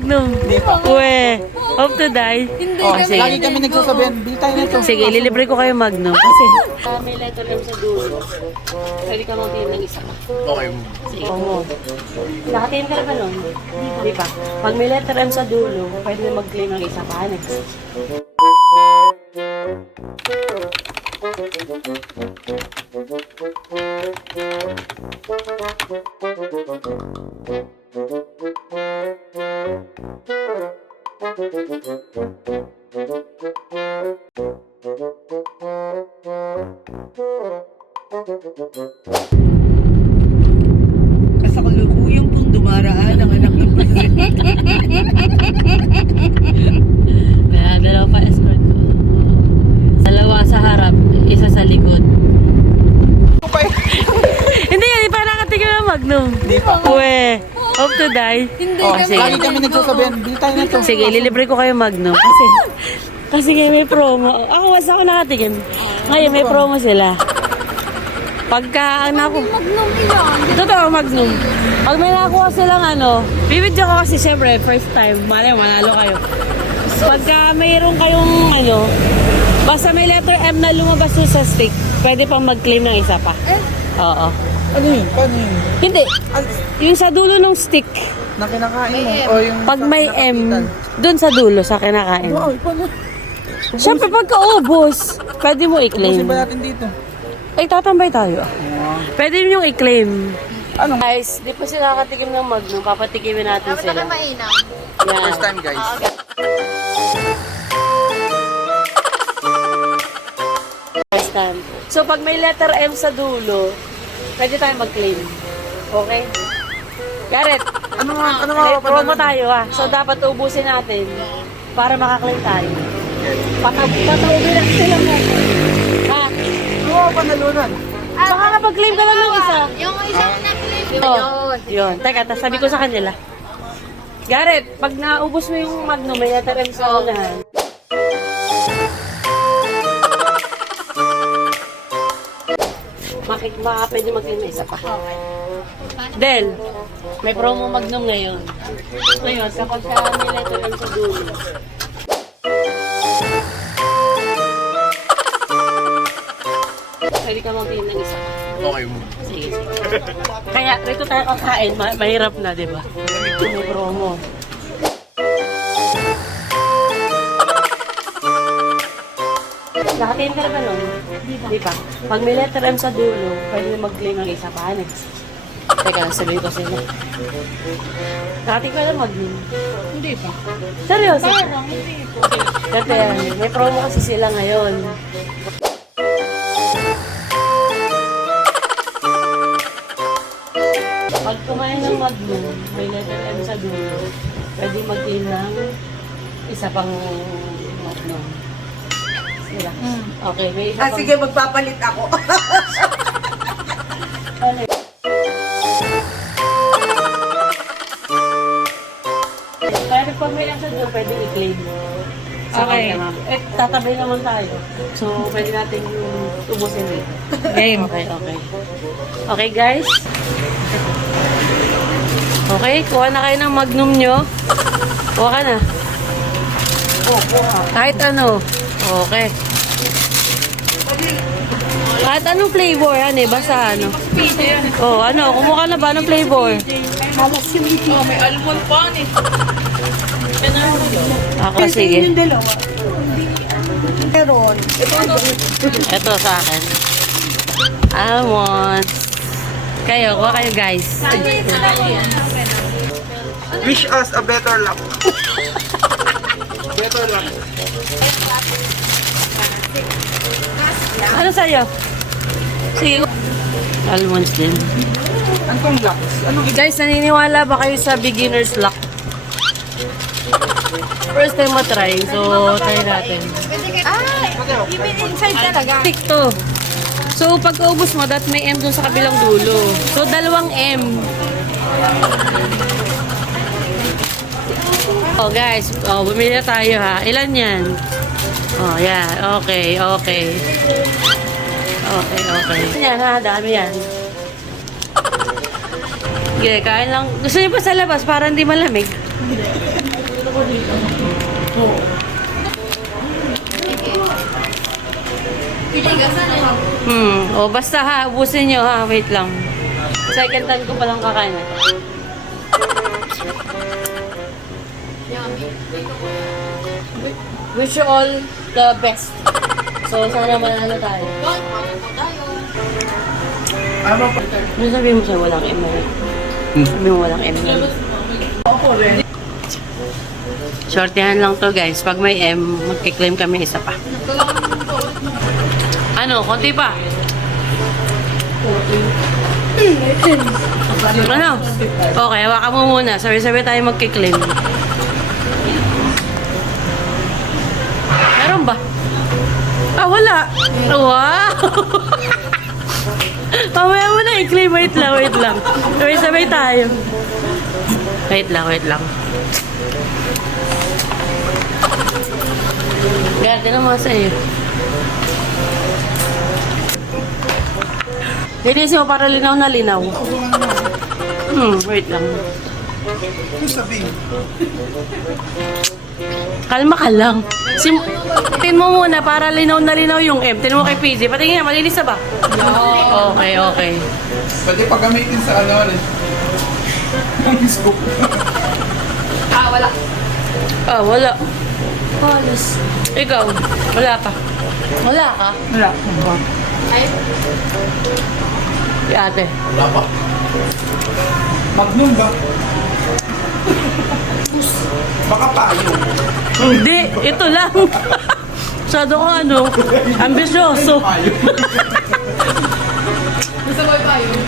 Magnum? Hindi pa. Uwe. Hope to die. Hindi Oh, kami. sige. Lagi kami nagsasabihan, bili tayo nito. Sige, ililibre ko kayo Magnum. Kasi may letter M sa dulo. Pwede ka mag-claim ng isa pa. Okay. Sige. Oo. Nakatim ka na ba nun? Hindi pa. Pag may letter M sa dulo, pwede na mag-claim ng isa pa. Next. Kasakalukuyang pong dumaraan ang anak ng presidente. Kaya dalawa pa escort ko. Dalawa sa harap, isa sa likod. Hindi yan, di pa nakatingin ng Magnum. Hindi pa. Uwe. Hope to die. Hindi Oh, kami. sige. Lagi kami nagsasabihan, bili tayo nito. Sige, ililibre ko kayo Magnum. Kasi ngayon may promo. Ako, basta ako nakatingin. Ngayon may promo sila. Pagka ang naku... Magnum ilan? Totoo, Magnum. Pag may nakuha silang bibidyo ko kasi syempre, first time. Malay, manalo kayo. Pagka mayroon kayong basta may letter M na lumabas doon sa stick, pwede pang mag-claim ng isa pa. Oo. Ano yun? Paano yun? Hindi. Yung sa dulo ng stick, Na kinakain mo? O yung pag may M, doon sa dulo, sa kinakain. Wow, paano? Siyempre, pagka ubos, pwede mo i-claim. Ubusin ba natin dito? Ay, tatambay tayo. Pwede nyo i-claim. Ano? Guys, di pa sila nakatikim ng Magnum, papatikimin natin sila. mainam. Yan. First time guys. First time. So, pag may letter M sa dulo, pwede tayo mag-claim. Okay? Garrett, Ano mga may promo tayo So, dapat ubusin natin para makaklaim tayo. Patawagin natin sila mo. Ha? Ano mga panalunan? Baka kapag-claim ka lang ng isa. Yung isang na-claim. Oh, yun. Teka, sabi ko sa kanila. Garrett, pag naubos mo yung Magnum, may letter M sa unahan. Baka pwede mag-claim na isa pa. Del, may promo Magnum ngayon. Ngayon, kapag may letter M sa dulo. Pwede ka mag-claim ng isa pa. Okay mo. Sige, sige. Kaya rito tayo kakain, mahirap na, di ba? May promo. Nakatiin ka na ba nun? Di ba? Pag may letter M sa dulo, pwede na mag-claim ng isa pa. Next. Teka, sabihin ko sila. Nakatiin ka na mag-claim. Hindi pa. Seryoso? Parang hindi po. Kasi may promo kasi sila ngayon. Pag kumain ng Magnum, may letter M sa dulo, pwede mag-claim ng isa pang Magnum. Sila. Okay, may isa pang... Sige, magpapalit ako. Okay. Pero pag may M sa dulo, pwede i-claim. Okay. Tatabay naman tayo. So, pwede natin ubusin dito. Game. Okay, okay. Okay, guys. Okay, kuha na kayo ng Magnum nyo. Kuha ka na. Kahit ano. Okay. Kahit anong flavor, basta ano. Oh, ano, kumuha na ba ng flavor? May almond pa ni. Ako, sige. Yung dalawa. Meron. Ito sa akin. Almond. Kayo, kuha kayo, guys. Wish us a better luck. Better luck. Ano sa'yo? Sige. Almonds din. Anong luck? Guys, naniniwala ba kayo sa beginner's luck? First time matry, so try natin. Even inside talaga. Stick to. So, pagkaubos mo, that may M dun sa kabilang dulo. So, dalawang M. Oh, guys. Oh, bumili na tayo, ha. Ilan yan? Oh, yan. Okay, okay. Okay, okay. Yan, ha. Dami yan. Sige, kain lang. Gusto niyo pa sa labas para hindi malamig? O basta ha, ubusin nyo ha. Wait lang. Second time ko palang kakain. Wish you all the best. So, sana manalo tayo. Ano pa? Ano sabihin mo siya walang M na? Sabihin mo walang M na. Shortihan lang to guys. Pag may M, magkiklaim kami isa pa. Ano? Konti pa? Ano? Okay, hawakan mo muna. Sabi-sabi tayo magkiklaim. Meron ba? Ah, wala. Wow! Mamaya mo na i-claim. Wait lang, wait lang. Sabay-sabay tayo. Wait lang, wait lang. Garte naman sa iyo. Linisin mo para linaw na linaw. Wait lang. Ano sabihin? Kalma ka lang. Tin mo muna para linaw na linaw yung M. Tin mo kay PJ. Patingin na, malinis na ba? Okay, okay. Pwede pa gamitin sa ano rin. Ang scoop. Wala. Ah, wala. Halos. Ikaw, wala pa. Wala ka? Wala. Ay, Si ate. Wala pa. Magnum ba? Baka payo. Hindi, ito lang. Masyado kang ano, ambisyoso. Payo. gusto ko pa yun.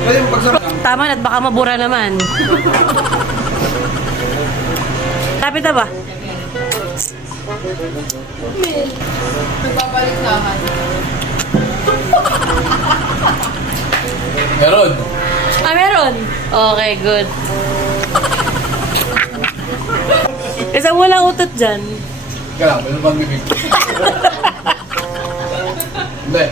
Pwede mo pagsarap. Tama na at baka mabura naman. Kapit na ba? Nagbabalik naman. Meron. Ah, meron. Okay, good. Isang walang utot dyan. Kaya, meron bang bibig? Hindi.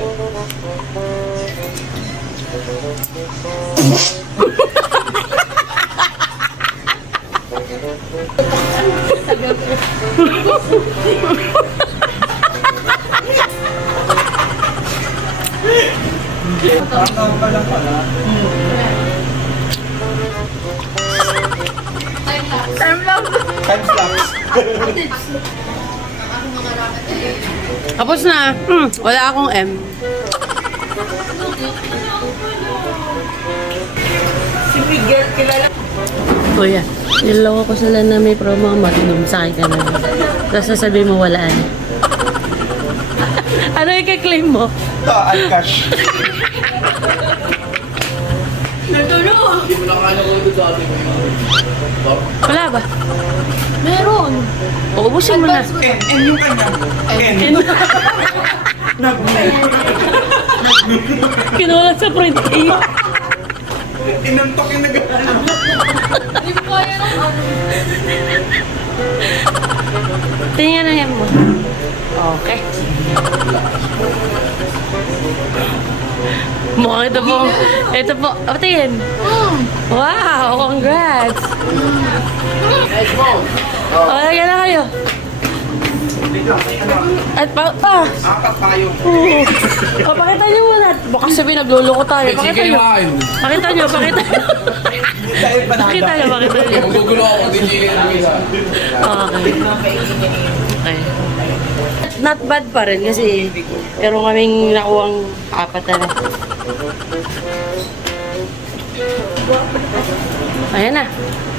Parang pa lang pala. Time lang. Time lapse. Tapos na. Wala akong M. Si Miguel, kilala. Kuya, niloko ko sila na may promo ang Magnum. Sa akin ka na. Tapos sasabihin mo walaan. Ano i-claim mo? Ito, cash. Natulog. Hindi mo na kaya ko ito dati. Wala ba? Meron. Uubusin mo na. N yung kanya. N. Kinulat sa print A. Inantok yung nag-ano. Hindi ko kaya ng ano. Tingnan na yan mo. Okay. Mukhang ito po, tingin. Wow, congrats. Lagyan na kayo. At Apat tayo. pakita nyo muna. Baka sabihin nagluloko tayo. Pakita nyo. Pakita nyo. Pakita nyo. Magugulo ako din yung Okay. Okay. Not bad pa rin kasi pero kaming nakuwang apat na. Ayan na.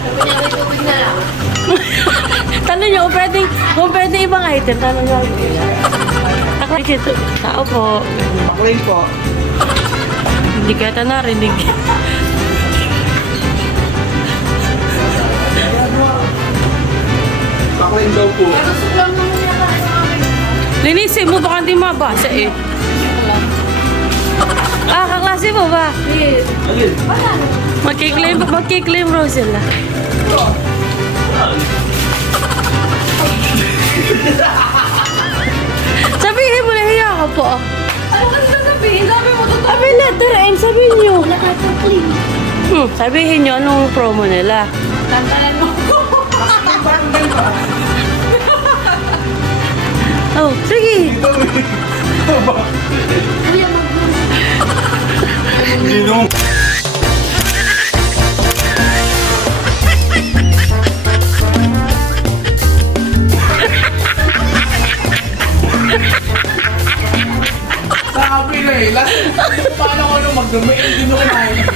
Kunyari tubig na lang. Tanong nyo kung pwede ibang item. Tanong nyo. Ito. Tao po. Paklain po. Hindi kaya narinig. Paklain daw po. Pero lang naman yata sa akin. Linisin mo baka hindi mabasa eh. Ah, kaklase mo ba? Yes. Ayun. Magkiklaim Rosella. Sabihin mo na hiya ka po. Ano kasi sasabihin? Sabi mo totoo. Sabi letter M, sabihin nyo. Wala ka sa clean. Sabihin nyo anong promo nila. Tantanan mo. Oh, sige. Hindi naman. Sabi na eh. Last, paano ko nung magdumi? Hindi mo kumain.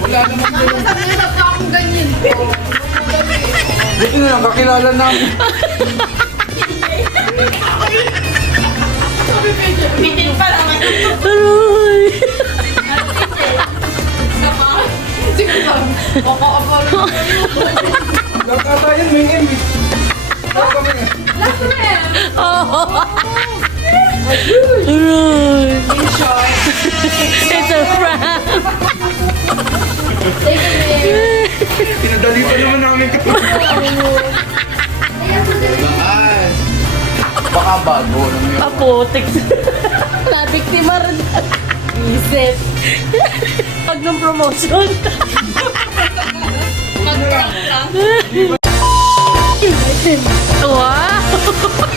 Wala naman ganun. Sabi niya, dapat akong ganyan. Buti na lang, kakilala namin. Bitin pa lang. Aray. Sige lang. Ako. Kakatayan, may M. Kakatayan. Last na yan. Oh. Aray. It's a prank. Take a minute. Pinadali pa naman namin ito. Nice. Baka bago. Apotek. Nabiktima rin. Isip. Pag ng promotion. Mag-prank lang. Wow!